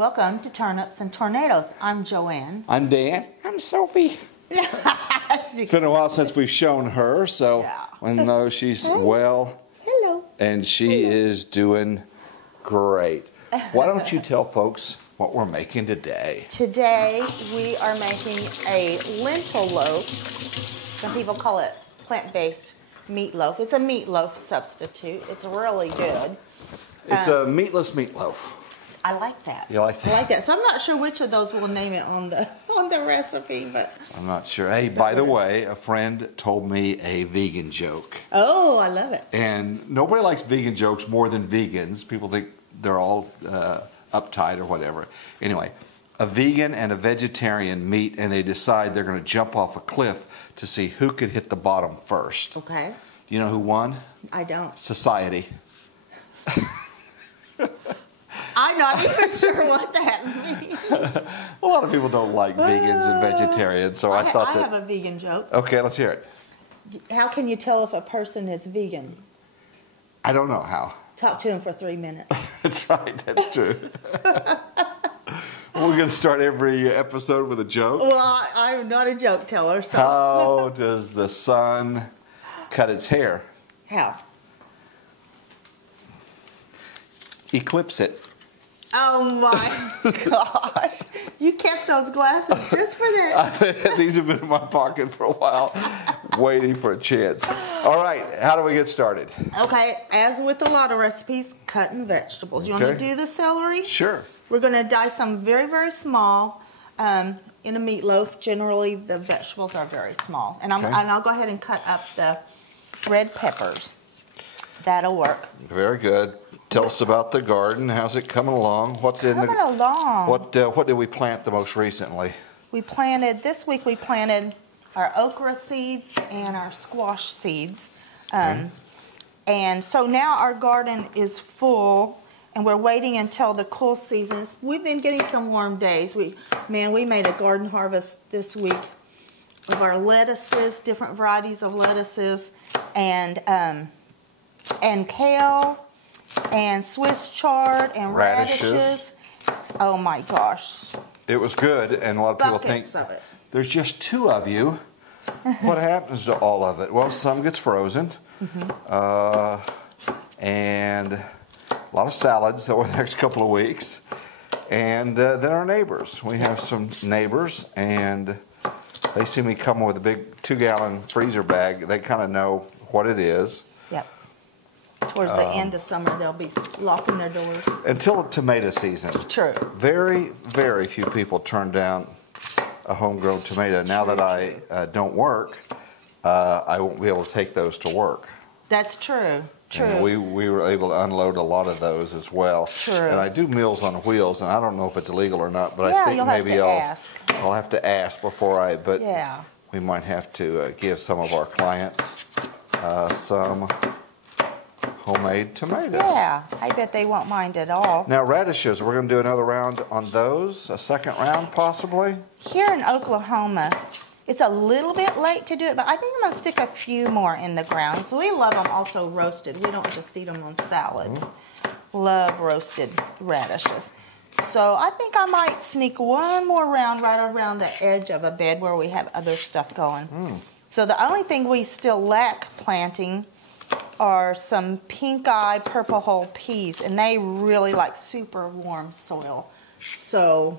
Welcome to Turnips and Tornadoes. I'm Joanne. I'm Dan. I'm Sophie. It's been a while since we've shown her, so I know she's well. Hello. And she is doing great. Why don't you tell folks what we're making today? Today we are making a lentil loaf. Some people call it plant-based meatloaf. It's a meatloaf substitute. It's really good. It's a meatless meatloaf. I like that. You like that? I like that. So I'm not sure which of those we'll name it on the recipe, but I'm not sure. Hey, by the way, a friend told me a vegan joke. oh, I love it. And nobody likes vegan jokes more than vegans. People think they're all uptight or whatever. Anyway, a vegan and a vegetarian meet and they decide they're going to jump off a cliff to see who could hit the bottom first. Okay. You know who won? I don't. Society. I'm not even sure what that means. A lot of people don't like vegans and vegetarians, so I thought that... I have a vegan joke. Okay, let's hear it. How can you tell if a person is vegan? I don't know how. Talk to him for 3 minutes. That's right, that's true. We're going to start every episode with a joke. Well, I'm not a joke teller, so... How does the sun cut its hair? How? Eclipse it. Oh my gosh. You kept those glasses just for that. These have been in my pocket for a while, waiting for a chance. All right, how do we get started? Okay, as with a lot of recipes, cutting vegetables. You want to do the celery? Sure. We're going to dice some very, very small. In a meatloaf, generally the vegetables are very small. And I'll go ahead and cut up the red peppers. That'll work. Very good. Tell us about the garden. How's it coming along? What's in coming along. What did we plant the most recently? This week we planted our okra seeds and our squash seeds. And so now our garden is full and we're waiting until the cool seasons. We've been getting some warm days. We made a garden harvest this week of our lettuces, different varieties of lettuces, and kale, and Swiss chard, and radishes. Oh my gosh. It was good, and a lot of people think there's just 2 of you. What happens to all of it? Well, some gets frozen, and a lot of salads over the next couple of weeks. And then our neighbors. We have some neighbors, and they see me come with a big 2-gallon freezer bag. They kind of know what it is. Yep. Towards the end of summer, they'll be locking their doors. Until tomato season. True. Very, very few people turn down a homegrown tomato. Now that I don't work, I won't be able to take those to work. That's true. True. And we were able to unload a lot of those as well. True. And I do Meals on Wheels, and I don't know if it's illegal or not, but yeah, I think maybe I'll have to ask before but yeah. We might have to give some of our clients some homemade tomatoes. Yeah, I bet they won't mind at all. Now radishes, we're going to do another round on those, a second round possibly? Here in Oklahoma, it's a little bit late to do it, but I think I'm going to stick a few more in the ground. So we love them also roasted. We don't just eat them on salads. Love roasted radishes. So I think I might sneak one more round right around the edge of a bed where we have other stuff going. So the only thing we still lack planting are some pink eye purple hull peas, and they really like super warm soil. So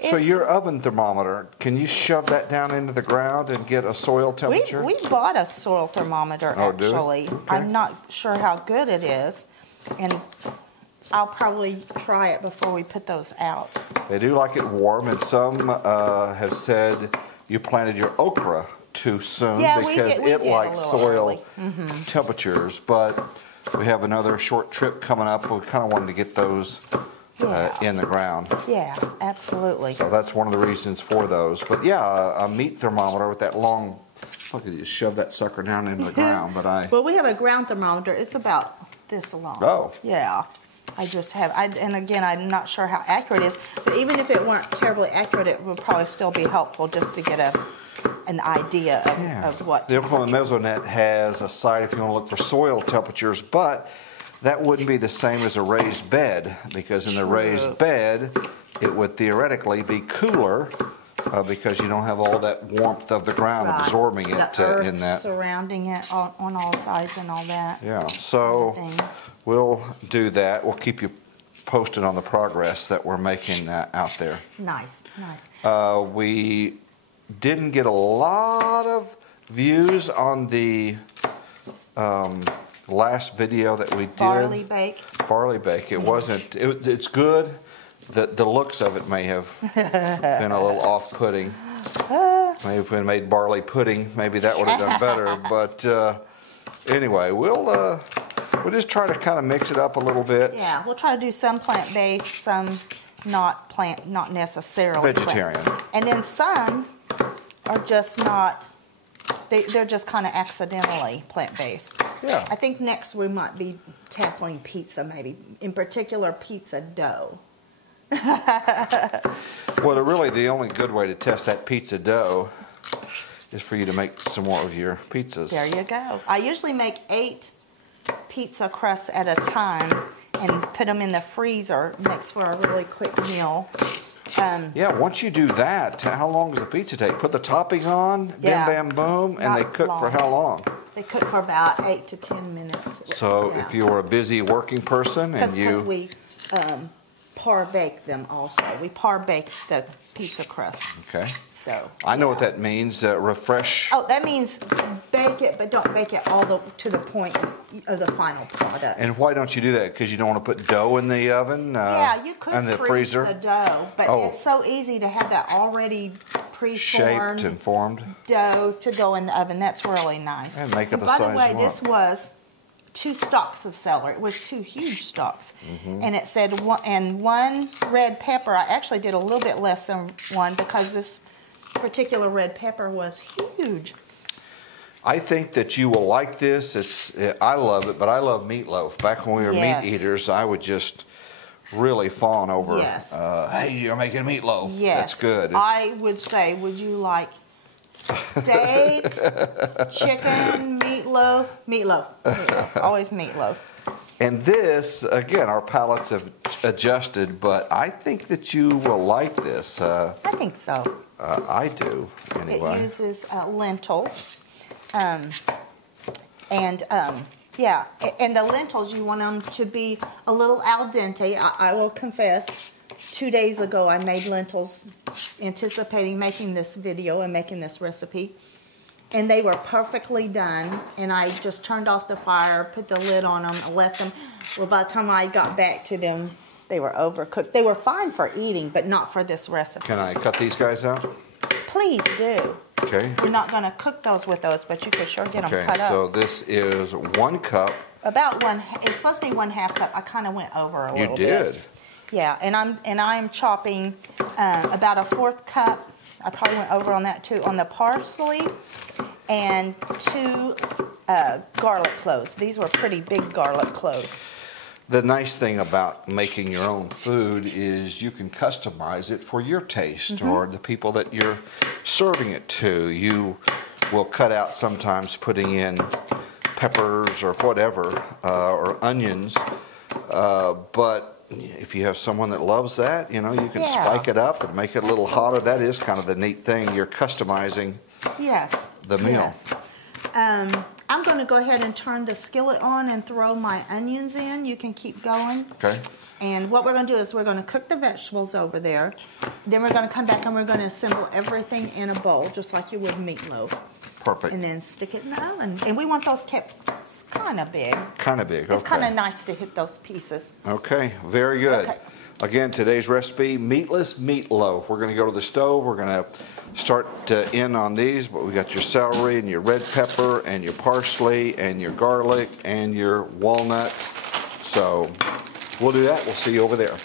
your oven thermometer, can you shove that down into the ground and get a soil temperature? We bought a soil thermometer actually. Okay. I'm not sure how good it is, and I'll probably try it before we put those out. They do like it warm, and some have said you planted your okra too soon because it likes soil temperatures. But we have another short trip coming up. We kind of wanted to get those in the ground. Yeah, absolutely. So that's one of the reasons for those. But yeah, a meat thermometer with that long, look at you shove that sucker down into the ground. Well, we have a ground thermometer. It's about this long. Oh. Yeah. I just have, and again, I'm not sure how accurate it is, but even if it weren't terribly accurate, it would probably still be helpful just to get an idea of what. The Oklahoma Mesonet has a site if you want to look for soil temperatures, but that wouldn't be the same as a raised bed, because in the raised bed, it would theoretically be cooler because you don't have all that warmth of the ground absorbing it in that. Surrounding it on all sides and all that. Yeah, so we'll do that. We'll keep you posted on the progress that we're making out there. Nice, nice. We didn't get a lot of views on the last video that we did. Barley bake. Barley bake. It wasn't. It's good. The looks of it may have been a little off-putting. Maybe if we had made barley pudding, maybe that would have done better. But anyway, we'll just try to kind of mix it up a little bit. Yeah, we'll try to do some plant-based, some not necessarily vegetarian. And then some are just not. They're just kind of accidentally plant-based. Yeah. I think next we might be tackling pizza, maybe in particular pizza dough. Well, really, the only good way to test that pizza dough is for you to make some more of your pizzas. There you go. I usually make 8 pizza crusts at a time and put them in the freezer. Makes for a really quick meal. Yeah, once you do that, how long does the pizza take? Put the topping on, bam, bam, boom, and they cook for how long? They cook for about 8 to 10 minutes. So if you were a busy working person and because we par bake them also. We par bake the pizza crust. Okay. So I know what that means. Refresh. Oh, that means bake it, but don't bake it to the point of the final product. And why don't you do that? Because you don't want to put dough in the oven. Yeah, you could in the freezer. The dough, but it's so easy to have that already pre-formed, shaped and formed dough to go in the oven. That's really nice. And make it the size you want. By the way, this was 2 stalks of celery. It was 2 huge stalks. And it said one red pepper. I actually did a little bit less than 1 because this particular red pepper was huge. I think that you will like this. I love it, but I love meatloaf. Back when we were meat eaters, I would just really fawn over, hey, you're making meatloaf. Yes. That's good. I would say, would you like steak, chicken, meatloaf? Meatloaf. Always meatloaf. And this, again, our palates have adjusted, but I think that you will like this. I think so. I do, anyway. It uses lentils. And the lentils, you want them to be a little al dente. I will confess, 2 days ago I made lentils anticipating making this video and making this recipe. And they were perfectly done. And I just turned off the fire, put the lid on them, and left them. Well, by the time I got back to them, they were overcooked. They were fine for eating, but not for this recipe. Can I cut these guys out? Please do. Okay. We're not going to cook those with those, but you could sure get them cut up. So this is 1 cup. About 1. It's supposed to be 1/2 cup. I kind of went over a little bit. You did. Yeah, and I'm chopping about a 1/4 cup. I probably went over on that too. On the parsley and 2 garlic cloves. These were pretty big garlic cloves. The nice thing about making your own food is you can customize it for your taste or the people that you're serving it to. You will cut out sometimes putting in peppers or whatever, or onions, but if you have someone that loves that, you know, you can spike it up and make it a little hotter. That is kind of the neat thing. You're customizing the meal. Yes. I'm going to go ahead and turn the skillet on and throw my onions in. You can keep going. Okay. And what we're going to do is we're going to cook the vegetables over there. Then we're going to come back and we're going to assemble everything in a bowl, just like you would meatloaf. Perfect. And then stick it in the oven. And we want those kept kind of big. Kind of big, okay. It's kind of nice to hit those pieces. Okay, very good. Okay. Again, today's recipe, meatless meatloaf. We're going to go to the stove. We're going to start in on these, but we got your celery and your red pepper and your parsley and your garlic and your walnuts. So we'll do that. We'll see you over there.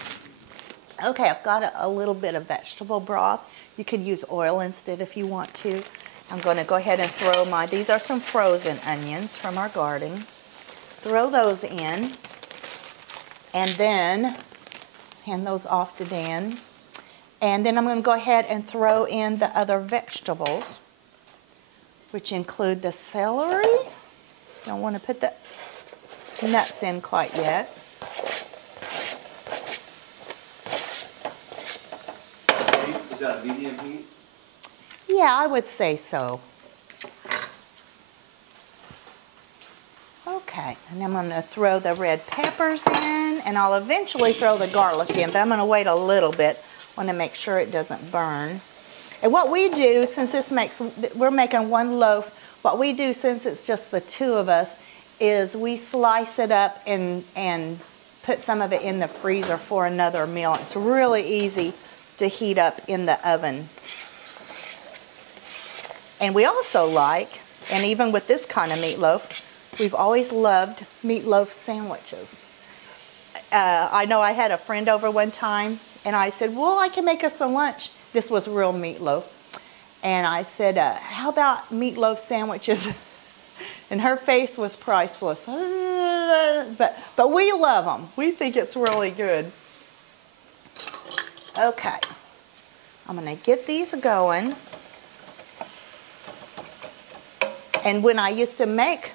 Okay, I've got a little bit of vegetable broth. You could use oil instead if you want to. I'm going to go ahead and throw these are some frozen onions from our garden. Throw those in and then hand those off to Dan. And then I'm going to go ahead and throw in the other vegetables, which include the celery. Don't want to put the nuts in quite yet. Is that a medium heat? Yeah, I would say so. Okay, and I'm going to throw the red peppers in, and I'll eventually throw the garlic in, but I'm going to wait a little bit. I want to make sure it doesn't burn. And what we do, since we're making one loaf, what we do since it's just the two of us, is we slice it up and put some of it in the freezer for another meal. It's really easy to heat up in the oven. And we also like, and even with this kind of meatloaf, we've always loved meatloaf sandwiches. I know I had a friend over one time, and I said, well, I can make us a lunch. This was real meatloaf. And I said, how about meatloaf sandwiches? And her face was priceless. But we love them. We think it's really good. Okay. I'm going to get these going. And when I used to make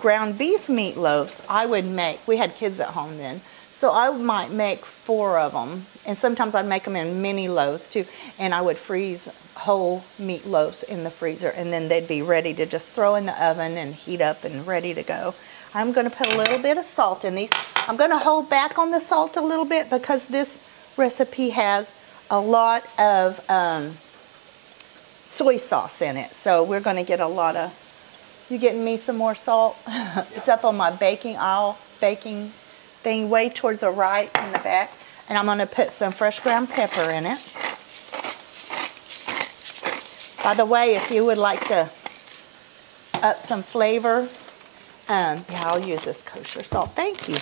ground beef meatloaves, I would make, we had kids at home then, so I might make 4 of them. And sometimes I'd make them in mini loaves too. And I would freeze whole meatloaves in the freezer, and then they'd be ready to just throw in the oven and heat up and ready to go. I'm going to put a little bit of salt in these. I'm going to hold back on the salt a little bit because this recipe has a lot of soy sauce in it. So we're going to get a lot of, you getting me some more salt? It's up on my baking thing way towards the right in the back. And I'm going to put some fresh ground pepper in it. By the way, if you would like to up some flavor, yeah, I'll use this kosher salt. Thank you.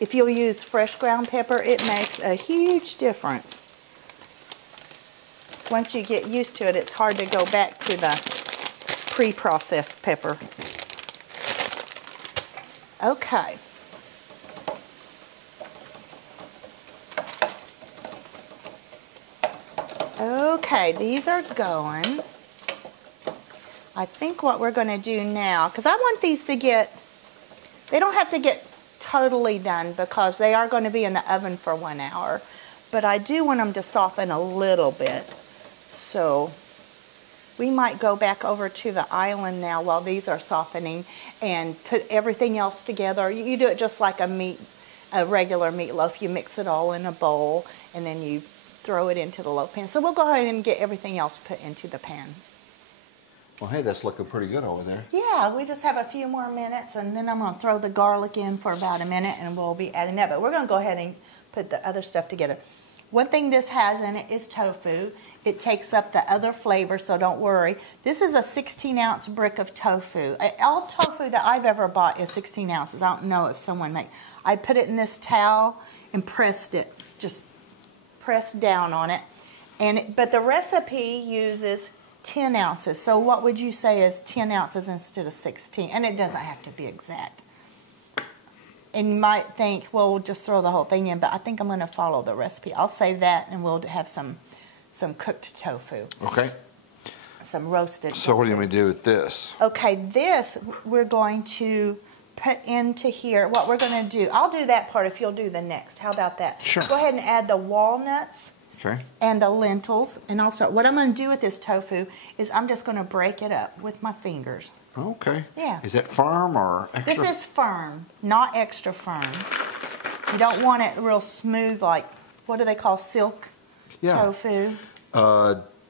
If you'll use fresh ground pepper, it makes a huge difference. Once you get used to it, it's hard to go back to the pre-processed pepper. Okay. Okay, these are going. I think what we're going to do now, because I want these to get, they don't have to get totally done because they are going to be in the oven for 1 hour, but I do want them to soften a little bit. So we might go back over to the island now while these are softening and put everything else together. You do it just like a regular meatloaf. You mix it all in a bowl and then you throw it into the loaf pan. So we'll go ahead and get everything else put into the pan. Well, hey, that's looking pretty good over there. Yeah, we just have a few more minutes, and then I'm going to throw the garlic in for about a minute, and we'll be adding that. But we're going to go ahead and put the other stuff together. One thing this has in it is tofu. It takes up the other flavor, so don't worry. This is a 16-ounce brick of tofu. All tofu that I've ever bought is 16 ounces. I don't know if someone makes. I put it in this towel and pressed it, just pressed down on it. But the recipe uses 10 ounces. So what would you say is 10 ounces instead of 16? And it doesn't have to be exact. And you might think, well, we'll just throw the whole thing in, but I think I'm going to follow the recipe. I'll save that, and we'll have some cooked tofu. Okay. Some roasted. So what do you want me to do with this? Okay, this we're going to put into here. What we're going to do, I'll do that part if you'll do the next. How about that? Sure. Go ahead and add the walnuts. Okay. And the lentils. And I'll start. What I'm going to do with this tofu is I'm just going to break it up with my fingers. Okay. Yeah. Is that firm or extra? This is firm, not extra firm. You don't want it real smooth like, what do they call silk tofu?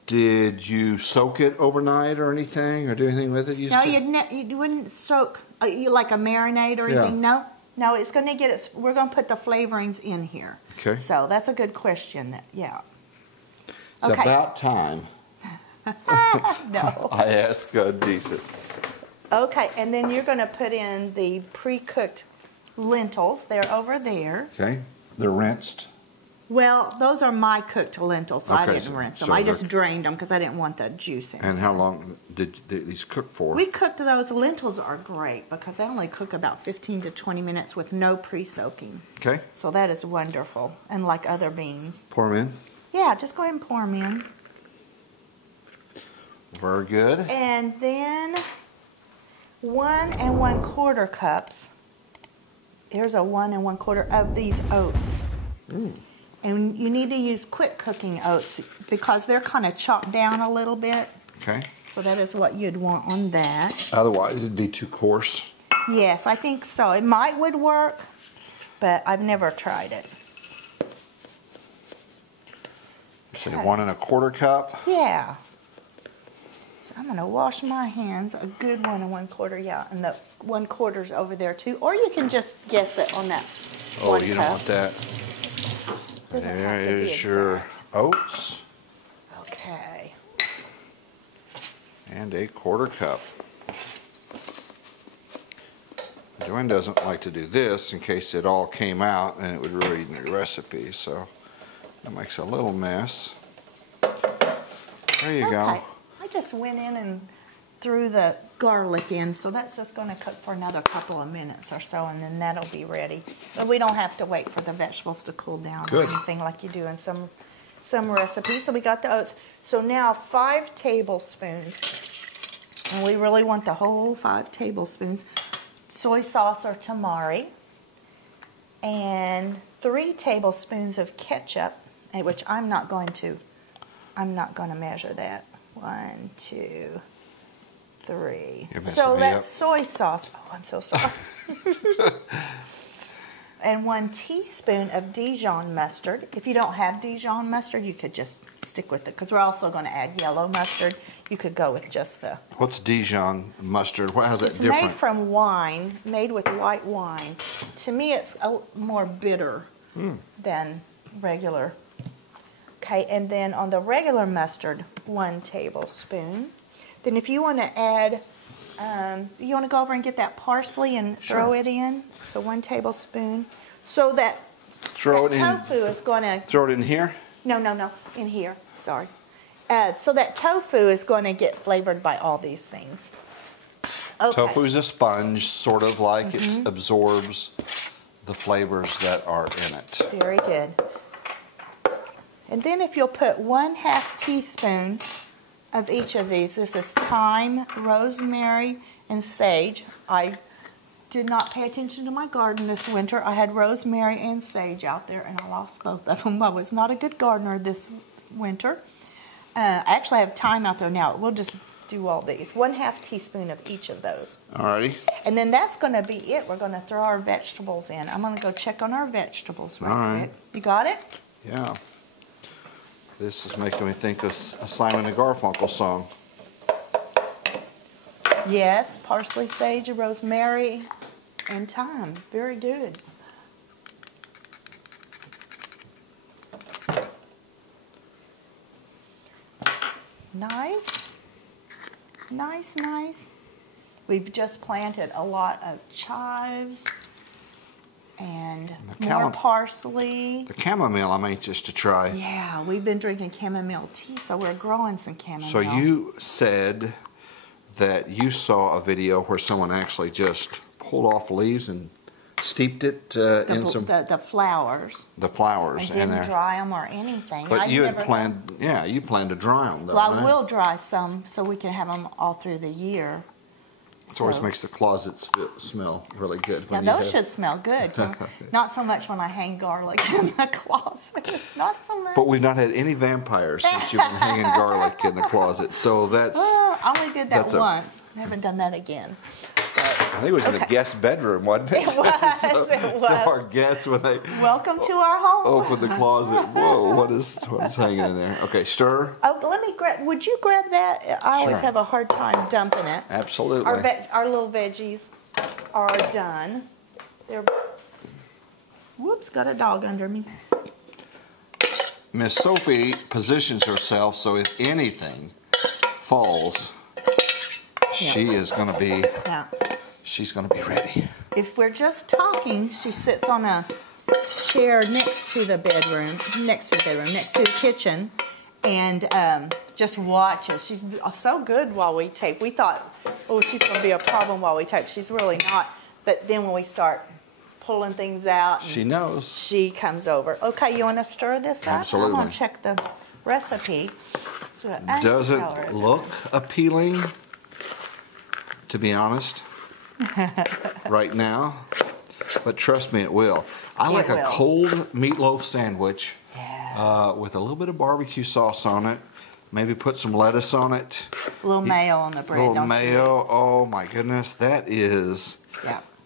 Did you soak it overnight or anything, or do anything with it? No, you wouldn't soak like a marinade or anything. Yeah. No, it's going to get it. We're going to put the flavorings in here. Okay. So that's a good question. Yeah. It's about time. No. I ask decent. Okay, and then you're going to put in the pre-cooked lentils. They're over there. Okay. They're rinsed. Well, those are my cooked lentils, so okay, I didn't rinse them. I just drained them because I didn't want the juice in them. And how long did these cook for? We cooked those. Lentils are great because they only cook about 15 to 20 minutes with no pre-soaking. Okay. So that is wonderful, unlike other beans. Pour them in? Yeah, just go ahead and pour them in. Very good. And then 1 1/4 cups. Here's a 1 1/4 of these oats. And you need to use quick cooking oats because they're kind of chopped down a little bit. Okay. So that is what you'd want on that. Otherwise, it'd be too coarse. Yes, I think so. It would work, but I've never tried it. Say 1 1/4 cup. Yeah. So I'm gonna wash my hands. A good 1 1/4, yeah, and the 1/4's over there too. Or you can just guess it on that. Oh, you don't want that. There is your oats. Okay. And a 1/4 cup. Joanne doesn't like to do this in case it all came out and it would ruin the recipe, so that makes a little mess. There you go. I just went in and threw the garlic in, so that's just going to cook for another couple of minutes or so, and then that'll be ready. But we don't have to wait for the vegetables to cool down or anything like you do in some recipes. So we got the oats. So now 5 tablespoons, and we really want the whole 5 tablespoons, soy sauce or tamari, and 3 tablespoons of ketchup, which I'm not going to measure that. 1, 2, 3. So that's soy sauce. Oh, I'm so sorry. And 1 teaspoon of Dijon mustard. If you don't have Dijon mustard, you could just stick with it because we're also going to add yellow mustard. You could go with just the... What's Dijon mustard? How's that different? It's made from wine, made with white wine. To me, it's more bitter than regular. Okay, and then on the regular mustard, 1 tablespoon. Then if you want to add, you want to go over and get that parsley and throw it in. So 1 tablespoon. So that tofu is going to... Throw it in here? No, in here. Sorry. So that tofu is going to get flavored by all these things. Okay. Tofu is a sponge, sort of like it absorbs the flavors that are in it. Very good. And then if you'll put 1/2 teaspoon of each of these. This is thyme, rosemary, and sage. I did not pay attention to my garden this winter. I had rosemary and sage out there, and I lost both of them. I was not a good gardener this winter. I actually have thyme out there now. We'll just do all these. 1/2 teaspoon of each of those. Alrighty. And then that's going to be it. We're going to throw our vegetables in. I'm going to go check on our vegetables right quick. You got it? Yeah. This is making me think of a Simon and Garfunkel song. Yes, parsley, sage, rosemary, and thyme. Very good. Nice. Nice, nice. We've just planted a lot of chives and more parsley. The chamomile I'm anxious to try. Yeah, we've been drinking chamomile tea, so we're growing some chamomile. So you said that you saw a video where someone actually just pulled off leaves and steeped it in some... The flowers. The flowers in there. And didn't dry them or anything. But you had planned, you planned to dry them though, Well, I will dry some so we can have them all through the year. It always makes the closets smell really good. Yeah, those should smell good. Not so much when I hang garlic in the closet. Not so much. But we've not had any vampires since you've been hanging garlic in the closet. So that's... Well, I only did that once. I haven't done that again. I think it was in the guest bedroom, wasn't it? It was. It was. So our guests, when they... Welcome to our home. Open the closet. Whoa, what is hanging in there? Okay, stir. Oh, let me grab... Would you grab that? I always have a hard time dumping it. Absolutely. Our little veggies are done. They're... Whoops, got a dog under me. Miss Sophie positions herself so if anything falls, she is going to be... She's going to be ready. If we're just talking, she sits on a chair next to the kitchen, and just watches. She's so good while we tape. We thought, oh, she's going to be a problem while we tape. She's really not. But then when we start pulling things out, she knows. She comes over. Okay, you want to stir this up? Absolutely. I'm going to check the recipe. So doesn't look appealing, to be honest. Right now, but trust me, it will. I like a cold meatloaf sandwich with a little bit of barbecue sauce on it. Maybe put some lettuce on it. A little mayo on the bread. A little mayo. Oh my goodness, that is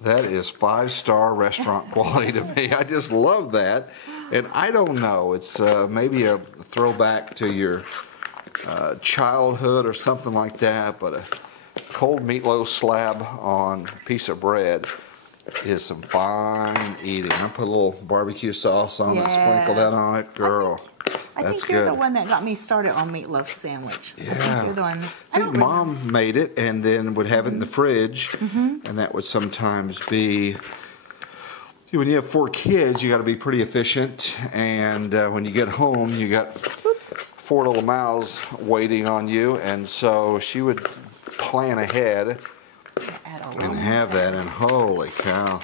5-star restaurant quality to me. I just love that. And I don't know, it's maybe a throwback to your childhood or something like that, but a cold meatloaf slab on a piece of bread is some fine eating. I put a little barbecue sauce on it, sprinkle that on it, girl. I think you're the one that got me started on meatloaf sandwich. Yeah. I think you're the one. I think Mom made it and then would have it in the fridge, and that would sometimes be. When you have 4 kids, you got to be pretty efficient, and when you get home, you got 4 little mouths waiting on you, and so she would plan ahead and have that, and holy cow,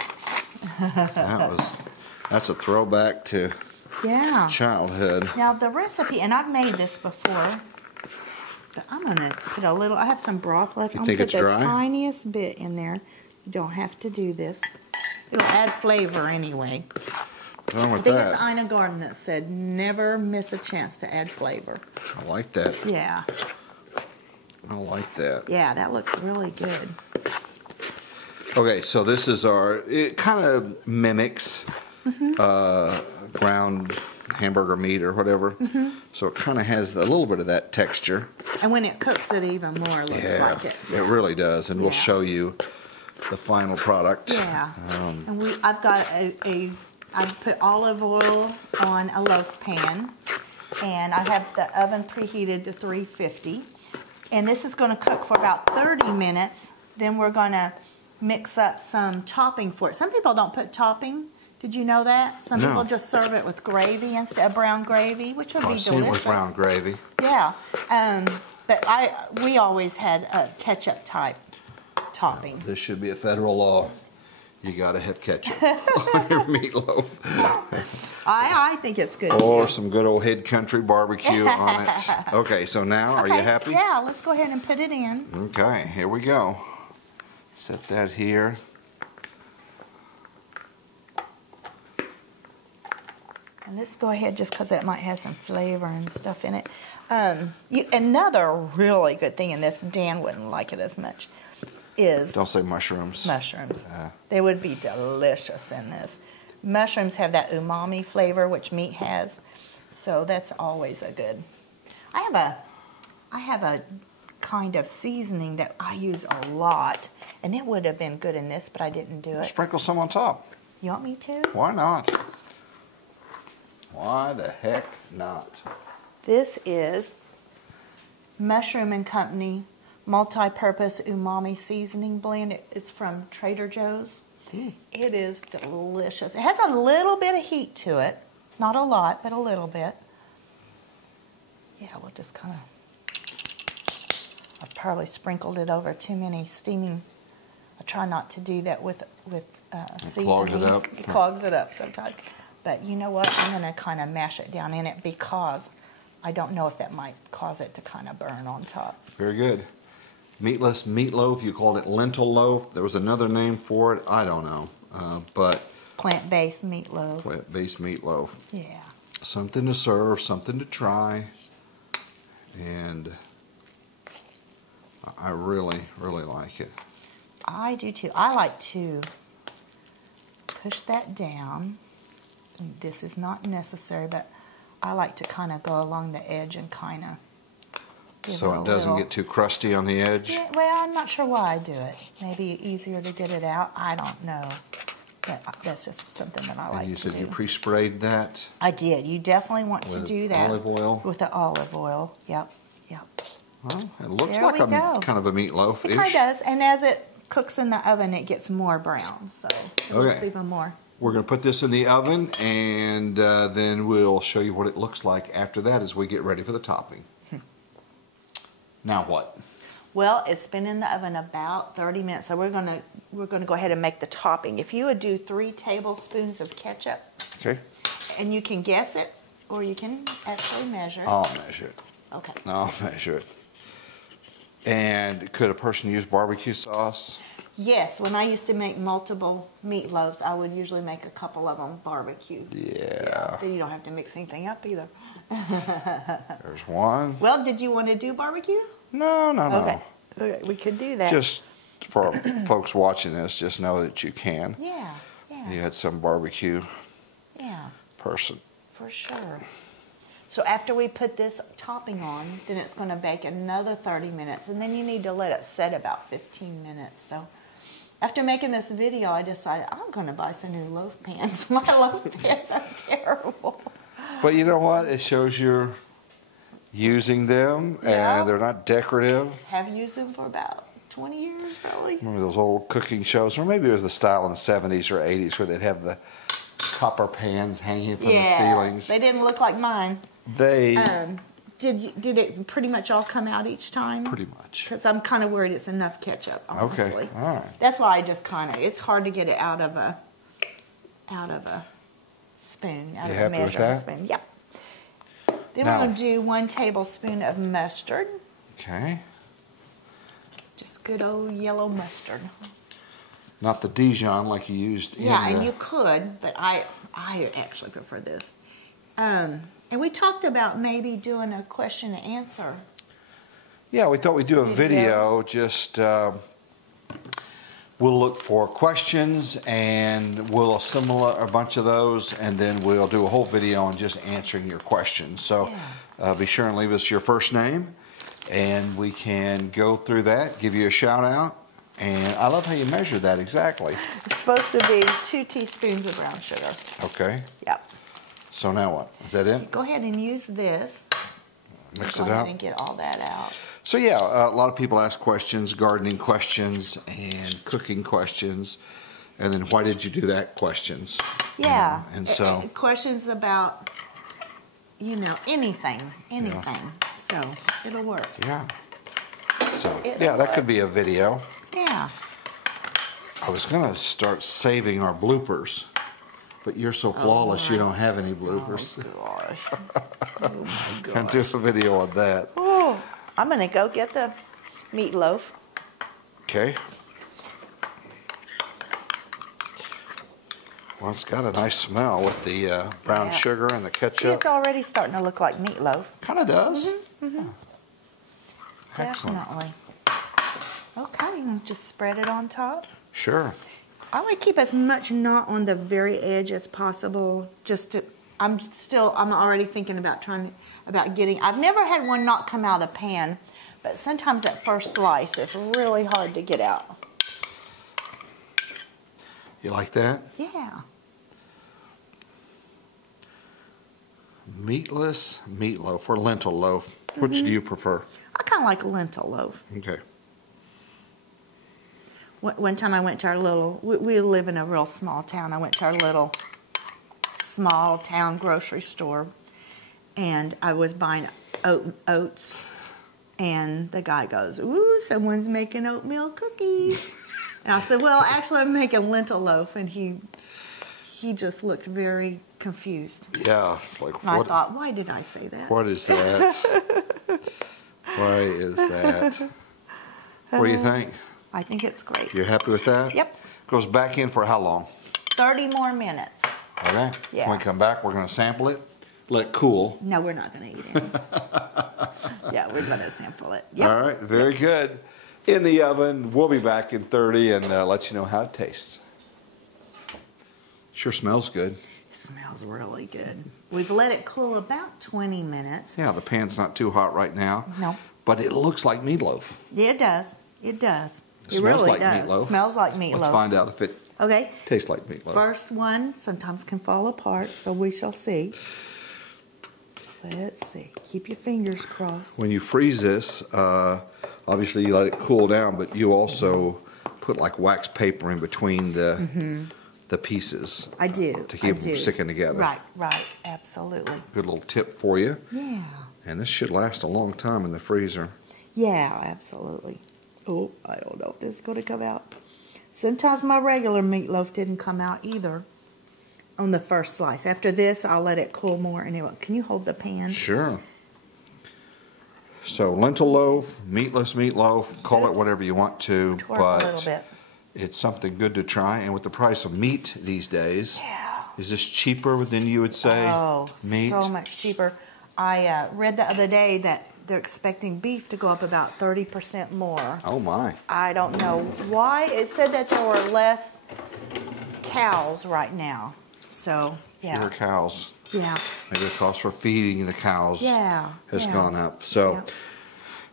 that's a throwback to childhood. Now the recipe, and I've made this before, but I'm gonna put a little. I have some broth left. You think it's dry? The tiniest bit in there. You don't have to do this. It'll add flavor anyway. I think it's Ina Garden that said, never miss a chance to add flavor. I like that. Yeah. I like that. Yeah, that looks really good. Okay, so this is it kind of mimics ground hamburger meat or whatever. So it kind of has a little bit of that texture. And when it cooks it even more, it looks like it. It really does, and we'll show you the final product. Yeah. And I've got I've put olive oil on a loaf pan, and I have the oven preheated to 350. And this is going to cook for about 30 minutes. Then we're going to mix up some topping for it. Some people don't put topping. Did you know that? Some people just serve it with gravy instead of brown gravy, which would be delicious. I've seen it with brown gravy. Yeah. But we always had a ketchup type topping. This should be a federal law. You gotta have ketchup on your meatloaf. I think it's good. Or some good old head country barbecue on it. Okay, so now, are you happy? Yeah, let's go ahead and put it in. Okay, here we go. Set that here. And let's go ahead, just because that might have some flavor and stuff in it. Another really good thing in this, Dan wouldn't like it as much, is... Don't say mushrooms. Mushrooms. They would be delicious in this. Mushrooms have that umami flavor, which meat has. So that's always a good... I have a kind of seasoning that I use a lot, and it would have been good in this, but I didn't do it. Sprinkle some on top. You want me to? Why not? Why the heck not? This is Mushroom & Company multi-purpose umami seasoning blend. It's from Trader Joe's. It is delicious. It has a little bit of heat to it. Not a lot, but a little bit. Yeah, we'll just kind of... I've probably sprinkled it over too many steaming... I try not to do that with seasonings. Clogs it up. It clogs it up sometimes. But you know what? I'm going to kind of mash it down in it because I don't know if that might cause it to kind of burn on top. Very good. Meatless meatloaf. You called it lentil loaf. There was another name for it. I don't know. But plant-based meatloaf. Plant-based meatloaf. Yeah. Something to serve, something to try. And I really, really like it. I do too. I like to push that down. This is not necessary, but I like to kind of go along the edge and kind of so it doesn't get too crusty on the edge? Yeah, well, I'm not sure why I do it. Maybe easier to get it out. I don't know. That's just something that I like to do. And you said you pre-sprayed that? I did. You definitely want to do that. Olive oil? With the olive oil. Yep. Well, it looks like kind of a meatloaf-ish. It kind of does. And as it cooks in the oven, it gets more brown. So it looks even more. We're going to put this in the oven, and then we'll show you what it looks like after that as we get ready for the topping. Now what? Well, it's been in the oven about 30 minutes, so we're going to go ahead and make the topping. If you would do 3 tablespoons of ketchup. Okay. And you can guess it, or you can actually measure it. I'll measure it. Okay. I'll measure it. And could a person use barbecue sauce? Yes, when I used to make multiple meatloaves, I would usually make a couple of them barbecue. Yeah. Then you don't have to mix anything up either. There's one. Well, did you want to do barbecue? No. Okay, we could do that. Just for folks watching this, just know that you can. Yeah. You had some barbecue Yeah. person. For sure. So after we put this topping on, then it's going to bake another 30 minutes, and then you need to let it set about 15 minutes. So after making this video, I decided I'm going to buy some new loaf pans. My loaf pans are terrible. But you know what? It shows you're using them, and they're not decorative. Have used them for about 20 years, probably. Remember those old cooking shows? Or maybe it was the style in the 70s or 80s where they'd have the copper pans hanging from the ceilings. They didn't look like mine. They... Did it pretty much all come out each time? Pretty much. Because I'm kind of worried it's enough ketchup, honestly. Okay, all right. That's why I just it's hard to get it out of a spoon, out of a measuring spoon. Yep. Then we're going to do 1 tablespoon of mustard. Okay. Just good old yellow mustard. Not the Dijon like you used. And you could, but I actually prefer this. And we talked about maybe doing a question and answer. Yeah, we thought we'd do a video. Just we'll look for questions and we'll assemble a bunch of those, and then we'll do a whole video on just answering your questions. So be sure and leave us your first name, and we can go through that, give you a shout out. And I love how you measure that exactly. It's supposed to be 2 teaspoons of brown sugar. Okay. Yep. So now what? Is that it? Go ahead and use this. Mix it Go out. ahead and get all that out. So yeah, a lot of people ask questions, gardening questions and cooking questions. And then why did you do that questions? Yeah. And so. Questions about, anything. So it'll work. Yeah. So that could be a video. Yeah. I was going to start saving our bloopers, but you're so flawless you don't have any bloopers. Oh, gosh. And do a video on that. Oh, I'm going to go get the meatloaf. Okay. Well, it's got a nice smell with the brown sugar and the ketchup. See, it's already starting to look like meatloaf. Kind of does. Excellent. Definitely. Okay, just spread it on top. Sure. I want to keep as much knot on the very edge as possible. I'm already thinking about getting. I've never had one knot come out of the pan, but sometimes that first slice is really hard to get out. You like that? Yeah. Meatless meatloaf or lentil loaf. Which do you prefer? I kind of like a lentil loaf. Okay. One time I went to our little, we live in a real small town. I went to our little small town grocery store, and I was buying oats, and the guy goes, "Ooh, someone's making oatmeal cookies." And I said, "Well, actually, I'm making lentil loaf," and he just looked very confused. Yeah, it's like, and I thought, why did I say that? What is that? Why is that? What do you think? I think it's great. You're happy with that? Yep. Goes back in for how long? 30 more minutes. Okay. Yeah. When we come back, we're going to sample it, let it cool. No, we're not going to eat it. Yeah, we're going to sample it. Yep. All right, very good. In the oven, we'll be back in 30 and let you know how it tastes. Sure smells good. It smells really good. We've let it cool about 20 minutes. Yeah, the pan's not too hot right now. No. But it looks like meatloaf. Yeah, it does. It does. It smells really like does. meatloaf. Smells like meatloaf. Let's find out if it tastes like meatloaf. First one sometimes can fall apart, so we shall see. Let's see. Keep your fingers crossed. When you freeze this, obviously you let it cool down, but you also put like wax paper in between the pieces. I do. To keep them sticking together. Right, absolutely. Good little tip for you. Yeah. And this should last a long time in the freezer. Yeah, absolutely. Oh, I don't know if this is going to come out. Sometimes my regular meatloaf didn't come out either on the first slice. After this, I'll let it cool more. And can you hold the pan? Sure. So lentil loaf, meatless meatloaf, call it whatever you want to. Twerk a little bit. It's something good to try, and with the price of meat these days, is this cheaper than you would say? Oh, meat? So much cheaper. I read the other day that they're expecting beef to go up about 30% more. Oh my. I don't know why. It said that there were less cows right now. So, yeah. Fewer cows. Yeah. Maybe the cost for feeding the cows has gone up. So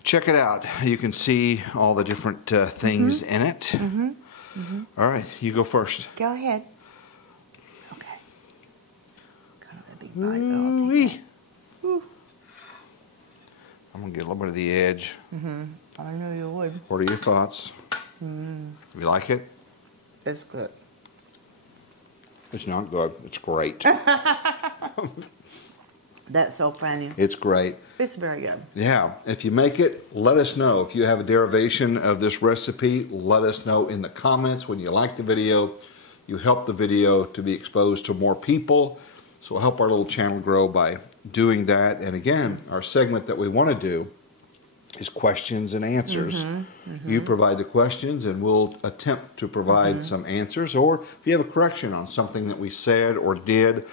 check it out. You can see all the different things in it. All right, you go first. Go ahead. Okay. Kind of a big bite, but I'll take it. I'm going to get a little bit of the edge. I knew you would. What are your thoughts? You like it? It's good. It's not good. It's great. That's so funny. It's great. It's very good. Yeah. If you make it, let us know. If you have a derivation of this recipe, let us know in the comments. When you like the video, you help the video to be exposed to more people. So help our little channel grow by doing that. And again, our segment that we want to do is questions and answers. You provide the questions and we'll attempt to provide some answers. Or if you have a correction on something that we said or did,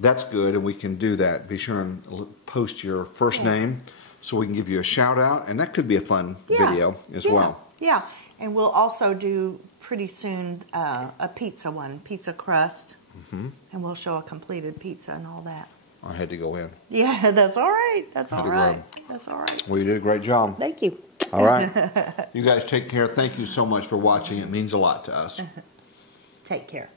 that's good, and we can do that. Be sure and post your first name so we can give you a shout out, and that could be a fun video as well. Yeah, and we'll also do pretty soon a pizza one, pizza crust, and we'll show a completed pizza and all that. I had to go in. Yeah, that's all right. That's all right. That's all right. Well, you did a great job. Thank you. All right. You guys take care. Thank you so much for watching. It means a lot to us. Take care.